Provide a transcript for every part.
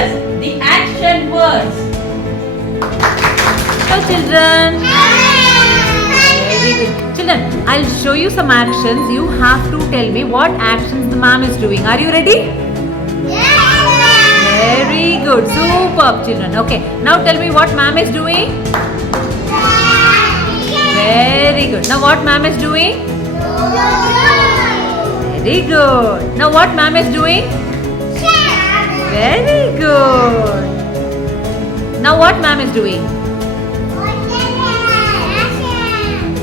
us the action words. Hello children. Very good. Children, I'll show you some actions. You have to tell me what actions the ma'am is doing. Are you ready? Very good. Superb children. Okay. Now tell me what ma'am is doing. Very good. Now what ma'am is doing? Very good. Now what ma'am is doing? Very good. Now what ma'am is doing?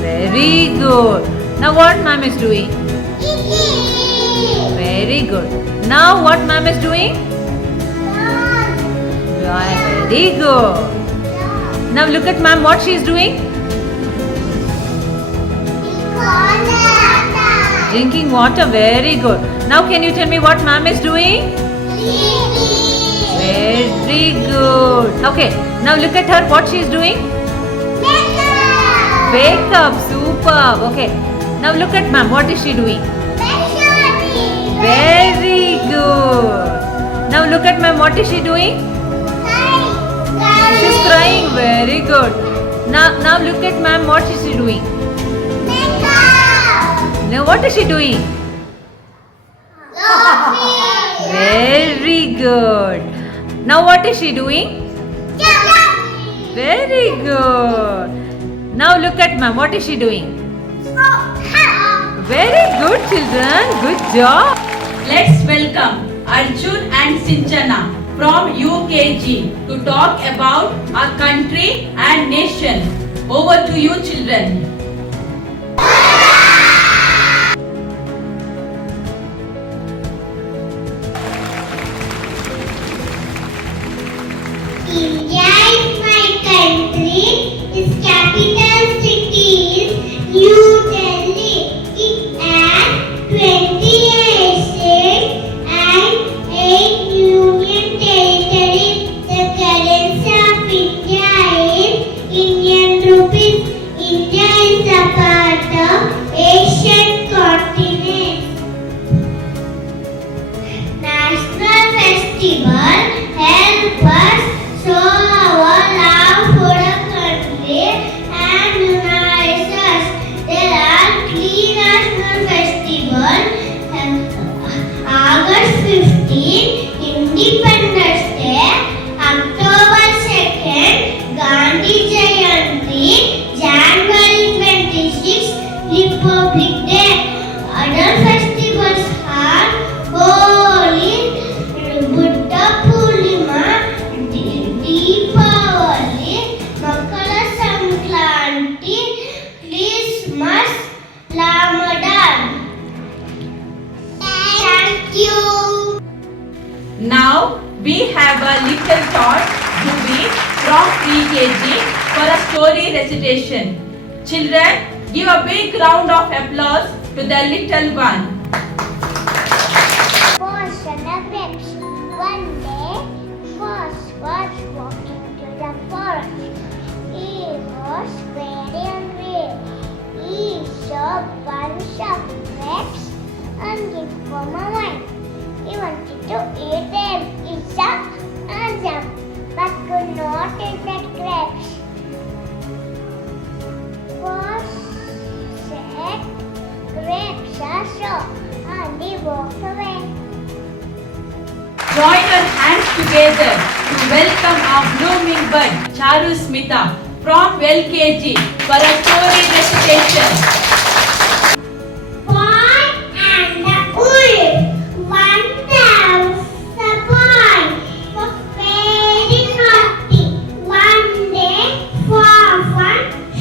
Very good. Now what ma'am is doing? Very good. Now what ma'am is doing? Very good. Now look at ma'am what she is doing. Drinking water. Very good. Now can you tell me what ma'am is doing? Very good. Okay. Now look at her what she is doing. Wake up. Superb. Okay. Now look at ma'am. What is she doing? Very good. Now look at ma'am. What is she doing? She's crying. Very good. Now look at ma'am. What is she doing? Now what is she doing? Very good. Now what is she doing? Very good. Now look at ma'am. What is she doing? Very good children. Good job. Let's welcome Arjun and Sinchana from UKG to talk about our country and nation. Over to you children. India is my country. Its capital city is New Delhi. It has 28 states and 8 union territories. The currency of India is Indian rupees. India is a part of Asian continent. National festival help us show our love for the country and unite us. There are 3 national festivals. August 15, Independence Day, October 2nd, Gandhi Jayanti, January 26, Republic Day. Other festivals are Holi, Buddha Purnima, Deepavali, Makara Sankranti, Christmas, Ramadan. Thank you. Now we have a little thought to be from pre-KG for a story recitation. Children, give a big round of applause to the little one. First the grapes. One day, Fox was walking to the forest. He was very hungry. He saw a bunch of grapes and gave for Mama. He wanted to eat them. He jumped and jumped, but could not eat the grapes. Fox said, "Grapes are sour," and he walked away. Join your hands together to welcome our blooming bud, Charu Smita from LKG for a story recitation. Boy and the wolf. One day the boy was very naughty. One day, Fawfun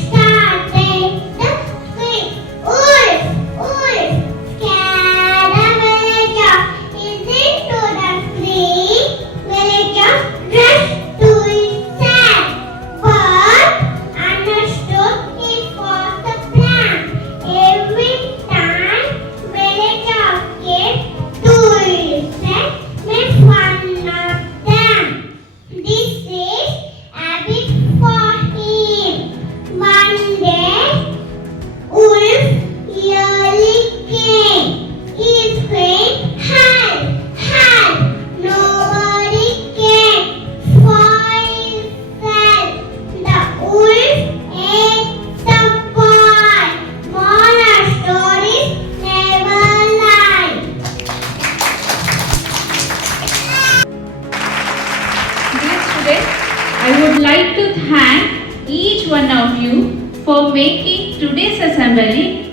started to scream, "Wolf! Wolf!" Scared the villager. Into the tree, villager rushed to his side, but understood it was a plant.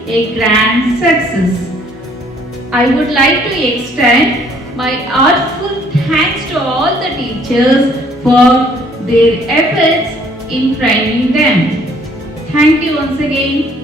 a grand success. I would like to extend my heartfelt thanks to all the teachers for their efforts in training them. Thank you once again.